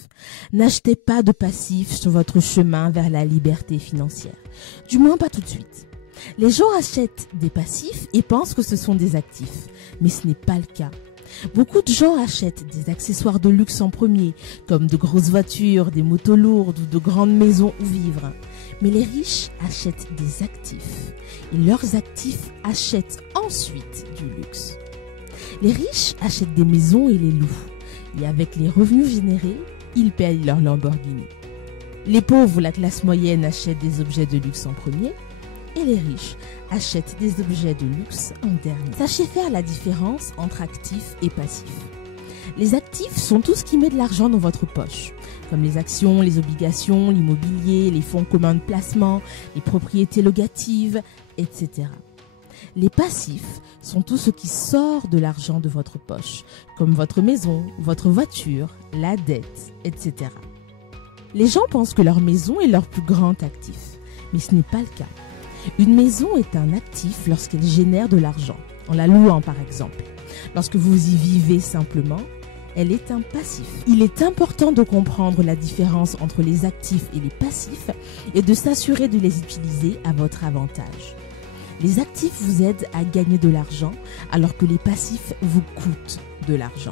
passifs. N'achetez pas de passifs sur votre chemin vers la liberté financière. Du moins pas tout de suite. Les gens achètent des passifs et pensent que ce sont des actifs, mais ce n'est pas le cas. Beaucoup de gens achètent des accessoires de luxe en premier, comme de grosses voitures, des motos lourdes ou de grandes maisons où vivre. Mais les riches achètent des actifs et leurs actifs achètent ensuite du luxe. Les riches achètent des maisons et les louent. Et avec les revenus générés, ils payent leur Lamborghini. Les pauvres ou la classe moyenne achètent des objets de luxe en premier et les riches achètent des objets de luxe en dernier. Sachez faire la différence entre actifs et passifs. Les actifs sont tout ce qui met de l'argent dans votre poche, comme les actions, les obligations, l'immobilier, les fonds communs de placement, les propriétés locatives, etc. Les passifs sont tout ce qui sort de l'argent de votre poche, comme votre maison, votre voiture, la dette, etc. Les gens pensent que leur maison est leur plus grand actif, mais ce n'est pas le cas. Une maison est un actif lorsqu'elle génère de l'argent, en la louant par exemple. Lorsque vous y vivez simplement, elle est un passif. Il est important de comprendre la différence entre les actifs et les passifs et de s'assurer de les utiliser à votre avantage. Les actifs vous aident à gagner de l'argent alors que les passifs vous coûtent de l'argent.